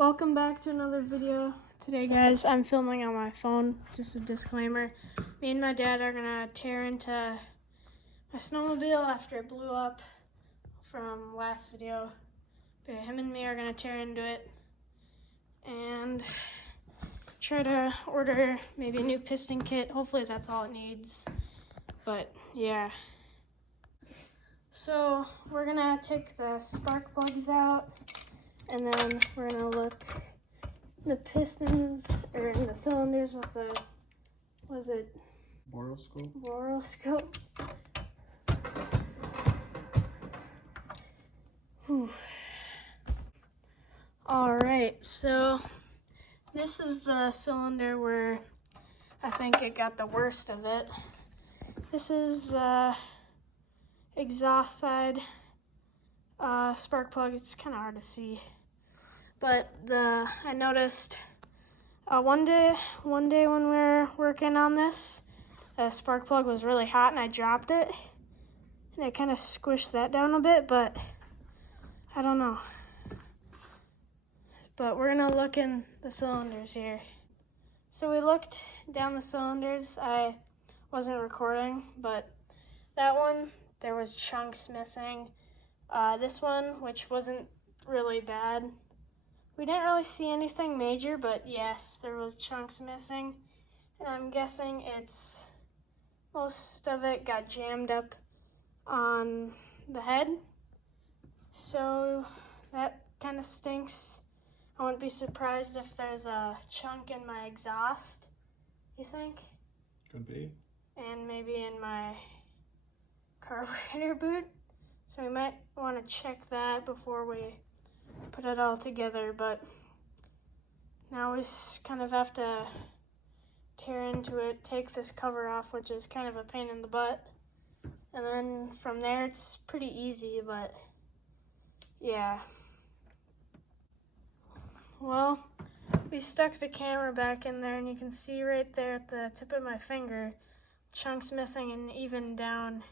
Welcome back to another video. Today, guys, I'm filming on my phone. Just a disclaimer. Me and my dad are gonna tear into my snowmobile after it blew up from last video. But him and me are gonna tear into it and try to order maybe a new piston kit. Hopefully that's all it needs. But yeah. So we're gonna take the spark plugs out, and then we're gonna look the pistons or in the cylinders with the, was it? Boroscope. Boroscope. Whew. All right, so this is the cylinder where I think it got the worst of it. This is the exhaust side spark plug. It's kind of hard to see. But I noticed one day when we were working on this, the spark plug was really hot and I dropped it. And it kind of squished that down a bit, but I don't know. But we're gonna look in the cylinders here. So we looked down the cylinders. I wasn't recording, but that one, there was chunks missing. This one, which wasn't really bad, we didn't really see anything major, but yes, there was chunks missing. And I'm guessing most of it got jammed up on the head. So that kind of stinks. I wouldn't be surprised if there's a chunk in my exhaust, you think? Could be. And maybe in my carburetor boot. So we might want to check that before we put it all together, but now we kind of have to tear into it, take this cover off, which is kind of a pain in the butt. And then from there, it's pretty easy, but yeah. Well, we stuck the camera back in there, and you can see right there at the tip of my finger, chunks missing, and even down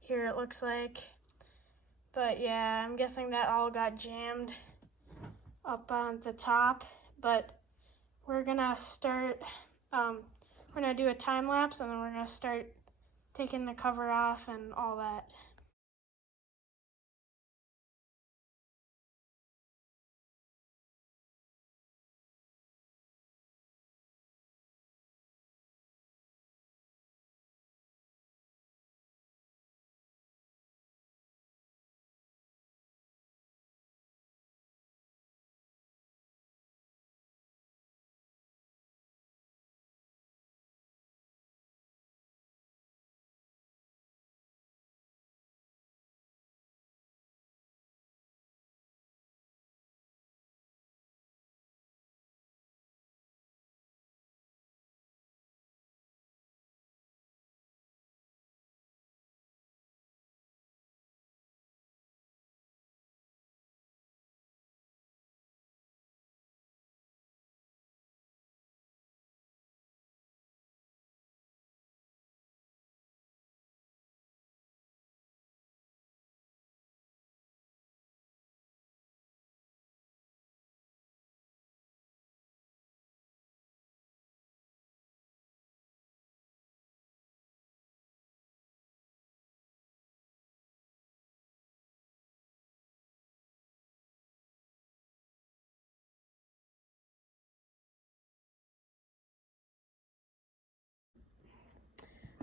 here it looks like. But yeah, I'm guessing that all got jammed up on the top. But we're gonna start, we're gonna do a time lapse, and then we're gonna start taking the cover off and all that.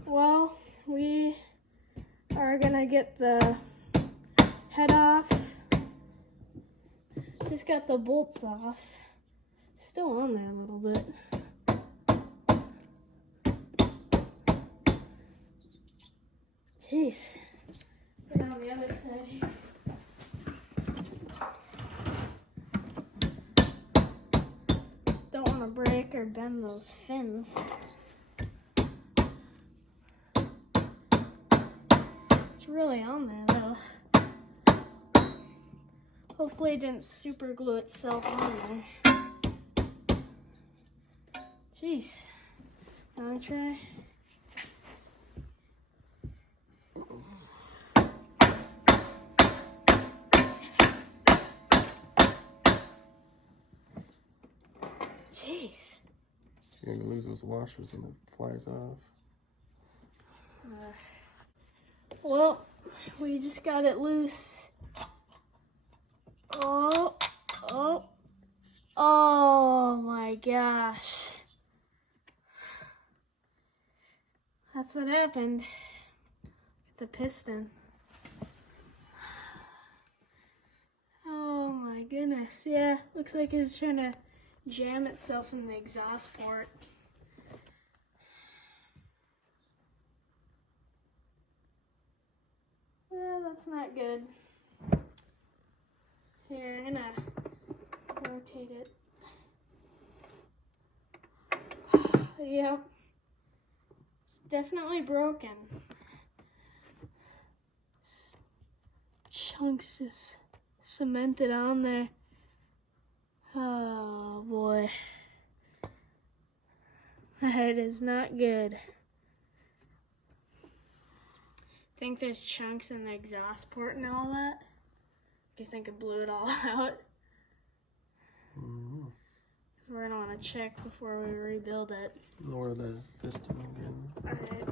Well, we are gonna get the head off. Just got the bolts off. Still on there a little bit. Jeez. Get on the other side. Don't want to break or bend those fins. It's really on there though. Hopefully it didn't super glue itself on there. Jeez. Wanna try? Jeez. You're gonna lose those washers and it flies off. Well, we just got it loose. Oh my gosh. That's what happened. The piston. Oh my goodness, yeah. Looks like it's trying to jam itself in the exhaust port. Yeah, that's not good. Here, I'm gonna rotate it. Yep. It's definitely broken. Chunks just cemented on there. Oh boy. That is not good. Think there's chunks in the exhaust port and all that? Do you think it blew it all out? Mm-hmm. We're gonna want to check before we rebuild it. Lower the piston again. Alright.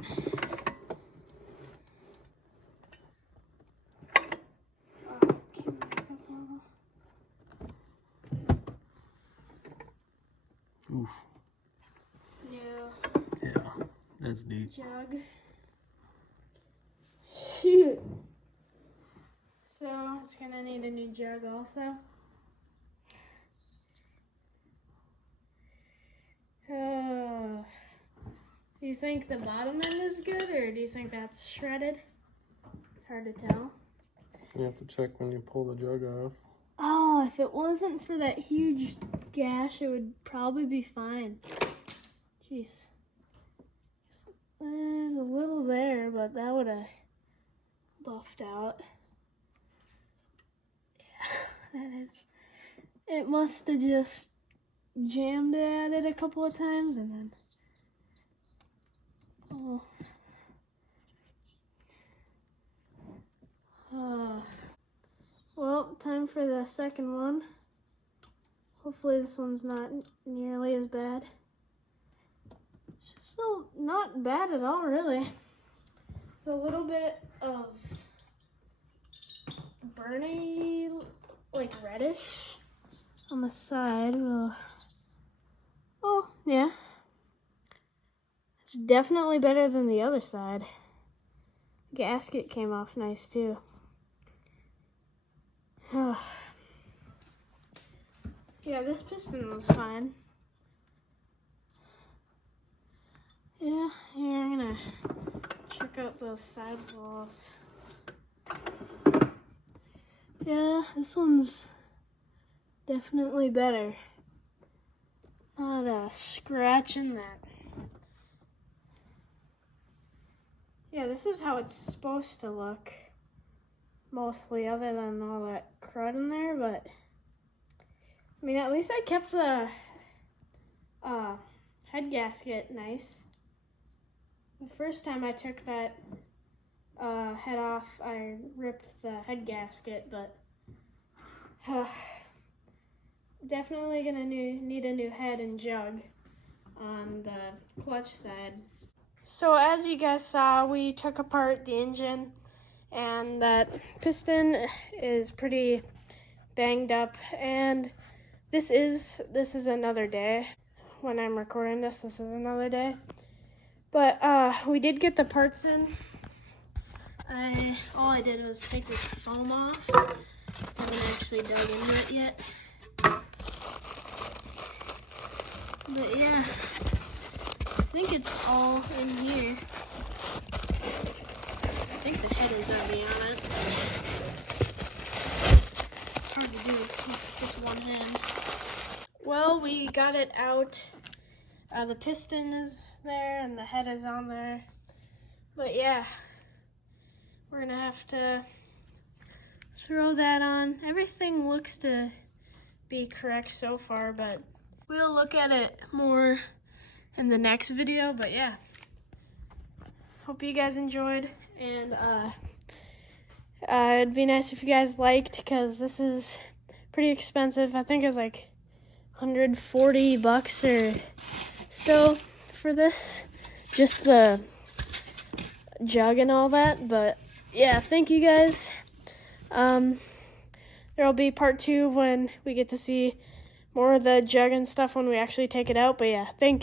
Oof. New Yeah, that's deep. jug. Shoot. So it's gonna need a new jug also. Do you think the bottom end is good, or do you think that's shredded? It's hard to tell. You have to check when you pull the jug off. Oh, if it wasn't for that huge gash, it would probably be fine. Jeez. There's a little there, but that would have buffed out. Yeah, that is. It must have just jammed at it a couple of times and then. Oh. Well, time for the second one. Hopefully this one's not nearly as bad. It's just still not bad at all, really. It's a little bit of burny, like reddish on the side. Oh, yeah. It's definitely better than the other side. Gasket came off nice too. Yeah, this piston was fine. Yeah, here I'm gonna check out those sidewalls. Yeah, this one's definitely better. Not a scratch in that. Yeah, this is how it's supposed to look. Mostly, other than all that crud in there, but I mean, at least I kept the head gasket nice. The first time I took that head off, I ripped the head gasket, but definitely gonna need a new head and jug on the clutch side. So as you guys saw, we took apart the engine, and that piston is pretty banged up, and this is another day. When I'm recording this is another day. But we did get the parts in. All I did was take this foam off. I haven't actually dug into it yet. But yeah, I think it's all in here. I think the head is already on it. It's hard to do with just one hand. Well, we got it out. The piston is there and the head is on there. But yeah, we're gonna have to throw that on. Everything looks to be correct so far, but we'll look at it more in the next video. But yeah, hope you guys enjoyed, and it'd be nice if you guys liked, because this is pretty expensive. I think it's like $140 or so for this, just the jug and all that. But yeah, thank you guys. There'll be part 2 when we get to see more of the jug and stuff when we actually take it out. But yeah, thank you.